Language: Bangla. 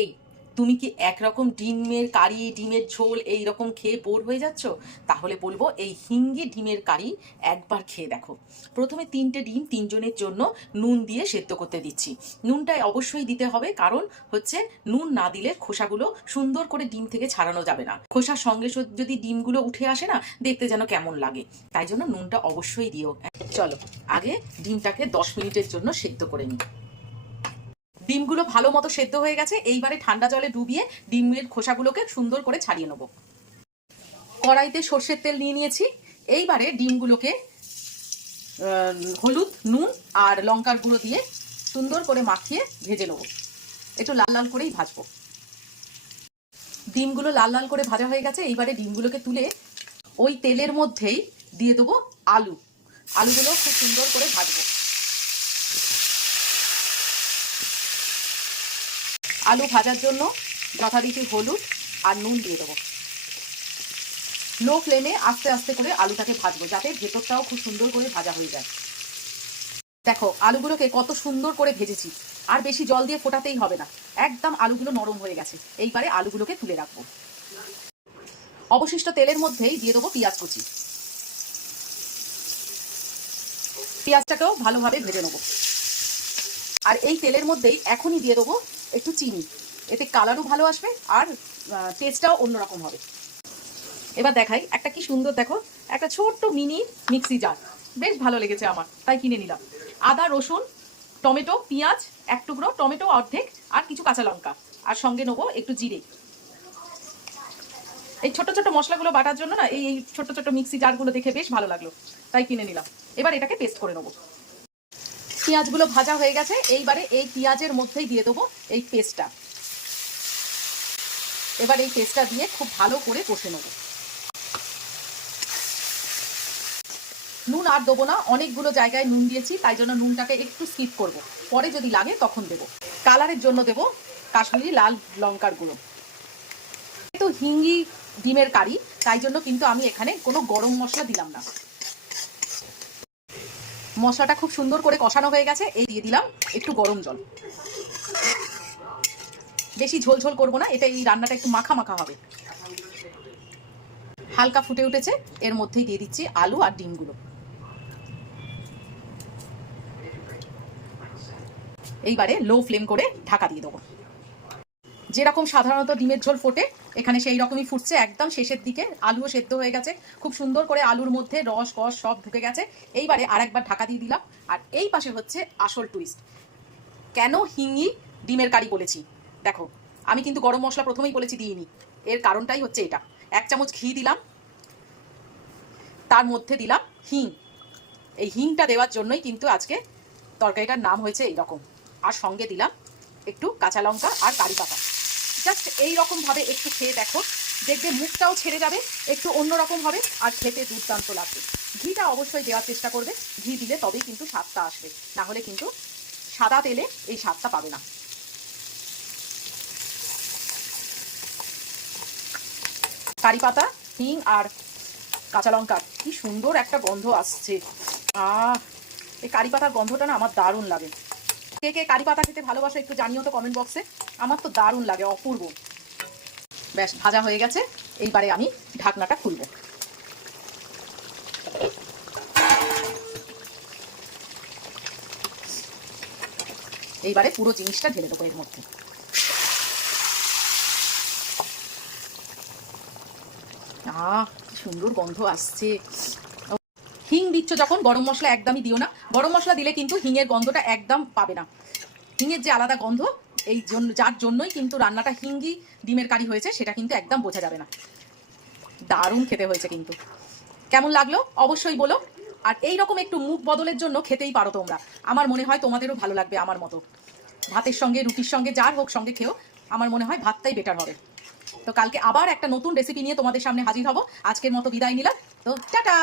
এই তুমি কি একরকম ডিমের কারি, ডিমের ঝোল এই রকম খেয়ে বোর হয়ে যাচ্ছ? তাহলে বলবো এই হিঙ্গে ডিমের কারি একবার খেয়ে দেখো। প্রথমে 3টে ডিম 3জনের জন্য নুন দিয়ে সেদ্ধ করতে দিচ্ছি। নুনটা অবশ্যই দিতে হবে, কারণ হচ্ছে নুন না দিলে খোসাগুলো সুন্দর করে ডিম থেকে ছাড়ানো যাবে না। খোসার সঙ্গে যদি ডিমগুলো উঠে আসে না, দেখতে যেন কেমন লাগে, তাই জন্য নুনটা অবশ্যই দিও। চলো আগে ডিমটাকে 10 মিনিটের জন্য সেদ্ধ করে নিই। ডিমগুলো ভালো মতো সেদ্ধ হয়ে গেছে। এইবারে ঠান্ডা জলে ডুবিয়ে ডিমের খোসাগুলোকে সুন্দর করে ছাড়িয়ে নেব। কড়াইতে সর্ষের তেল নিয়ে নিয়েছি। এইবারে ডিমগুলোকে হলুদ, নুন আর লঙ্কার গুঁড়ো দিয়ে সুন্দর করে মাখিয়ে ভেজে নেব। একটু লাল লাল করেই ভাজবো। ডিমগুলো লাল লাল করে ভাজা হয়ে গেছে। এইবারে ডিমগুলোকে তুলে ওই তেলের মধ্যেই দিয়ে দেবো আলুগুলো খুব সুন্দর করে ভাজবো। আলু ভাজার জন্য যথারীতি হলুদ আর নুন দিয়ে দেবো। লো ফ্লেমে আস্তে আস্তে করে আলুটাকে ভাজবো, যাতে ভেতরটাও খুব সুন্দর করে ভাজা হয়ে যায়। দেখো আলুগুলোকে কত সুন্দর করে ভেজেছি, আর বেশি জল দিয়ে ফোটাতেই হবে না, একদম আলুগুলো নরম হয়ে গেছে। এইবারে আলুগুলোকে তুলে রাখবো। অবশিষ্ট তেলের মধ্যেই দিয়ে দেবো পেঁয়াজ কুচি। পেঁয়াজটাকেও ভালোভাবে ভেজে নেবো। আর এই তেলের মধ্যেই এখনই দিয়ে দেবো একটু চিনি, এতে কালারও ভালো আসবে আর টেস্টটাও অন্যরকম হবে। এবার দেখাই একটা কি সুন্দর, দেখো একটা ছোট্ট মিনি মিক্সি জার, বেশ ভালো লেগেছে আমার, তাই কিনে নিলাম। আদা, রসুন, টমেটো, পেঁয়াজ এক টুকরো, টমেটো অর্ধেক, আর কিছু কাঁচা লঙ্কা, আর সঙ্গে নেবো একটু জিরে। এই ছোট ছোট মশলাগুলো বাটার জন্য না এই ছোট ছোট মিক্সি জারগুলো দেখে বেশ ভালো লাগলো, তাই কিনে নিলাম। এবার এটাকে পেস্ট করে নেবো। পেঁয়াজগুলো ভাজা হয়ে গেছে। এইবারে এই পেঁয়াজের মধ্যেই দিয়ে দেবো এই পেস্টটা। এবার এই পেস্টটা দিয়ে খুব ভালো করে কষে নেবো। নুন আর দেবো না, অনেকগুলো জায়গায় নুন দিয়েছি, তাই জন্য নুনটাকে একটু স্কিপ করব, পরে যদি লাগে তখন দেবো। কালারের জন্য দেবো কাশ্মীরি লাল লঙ্কার গুঁড়ো। তো হিঙ্গি ডিমের কারি, তাই জন্য কিন্তু আমি এখানে কোনো গরম মশলা দিলাম না। মশলাটা খুব সুন্দর করে কষানো হয়ে গেছে। এই দিয়ে দিলাম একটু গরম জল। বেশি ঝোল ঝোল করবো না, এটা এই রান্নাটা একটু মাখা মাখা হবে। হালকা ফুটে উঠেছে, এর মধ্যেই দিয়ে দিচ্ছি আলু আর ডিমগুলো। এইবারে লো ফ্লেম করে ঢাকা দিয়ে দেবো। যেরকম সাধারণত ডিমের ঝোল ফোটে, এখানে সেই রকমই ফুটছে। একদম শেষের দিকে আলুও সেদ্ধ হয়ে গেছে, খুব সুন্দর করে আলুর মধ্যে রস কস সব ঢুকে গেছে। এইবারে আরেকবার ঢাকা দিয়ে দিলাম। আর এই পাশে হচ্ছে আসল টুইস্ট। কেন হিঙ্গি ডিমের কারি বলেছি দেখো, আমি কিন্তু গরম মশলা প্রথমেই বলেছি দিইনি, এর কারণটাই হচ্ছে এটা। 1 চামচ ঘি দিলাম, তার মধ্যে দিলাম হিং। এই হিংটা দেওয়ার জন্যই কিন্তু আজকে তরকারিটার নাম হয়েছে এইরকম। আর সঙ্গে দিলাম একটু কাঁচা লঙ্কা আর কারি পাতা। জাস্ট এইরকমভাবে একটু খেয়ে দেখো, দেখবে মুখটাও ছেড়ে যাবে, একটু অন্যরকম হবে আর খেতে দুর্দান্ত লাগবে। ঘিটা অবশ্যই দেওয়ার চেষ্টা করবে, ঘি দিলে তবেই কিন্তু স্বাদটা আসবে, না হলে কিন্তু সাদা তেলে এই স্বাদটা পাবে না। কারি পাতা, হিং আর কাঁচা লঙ্কা, কি সুন্দর একটা গন্ধ আসছে। এই কারি পাতার গন্ধটা না আমার দারুণ লাগে। কে কে কারি পাতা খেতে ভালোবাসো একটু জানিও তো কমেন্ট বক্সে। আমার তো দারুণ লাগে, অপূর্ব। ব্যাস ভাজা হয়ে গেছে। এইবারে আমি ঢাকনাটা খুলবো। এইবারে পুরো জিনিসটা ঢেলে দেবো এর মধ্যে। কি সুন্দর গন্ধ আসছে। হিং দিচ্ছ যখন গরম মশলা একদমই দিও না। গরম মশলা দিলে কিন্তু হিঙের গন্ধটা একদম পাবে না। হিঙের যে আলাদা গন্ধ, এই জন্য যার জন্যই কিন্তু রান্নাটা হিঙ্গি ডিমের কারি হয়েছে, সেটা কিন্তু একদম বোঝা যাবে না। দারুণ খেতে হয়েছে কিন্তু। কেমন লাগলো অবশ্যই বলো। আর এই রকম একটু মুখ বদলের জন্য খেতেই পারো তোমরা। আমার মনে হয় তোমাদেরও ভালো লাগবে আমার মতো। ভাতের সঙ্গে, রুটির সঙ্গে, যার হোক সঙ্গে খেও, আমার মনে হয় ভাতটাই বেটার হবে। তো কালকে আবার একটা নতুন রেসিপি নিয়ে তোমাদের সামনে হাজির হব। আজকের মতো বিদায় নিলাম। তো টাটা।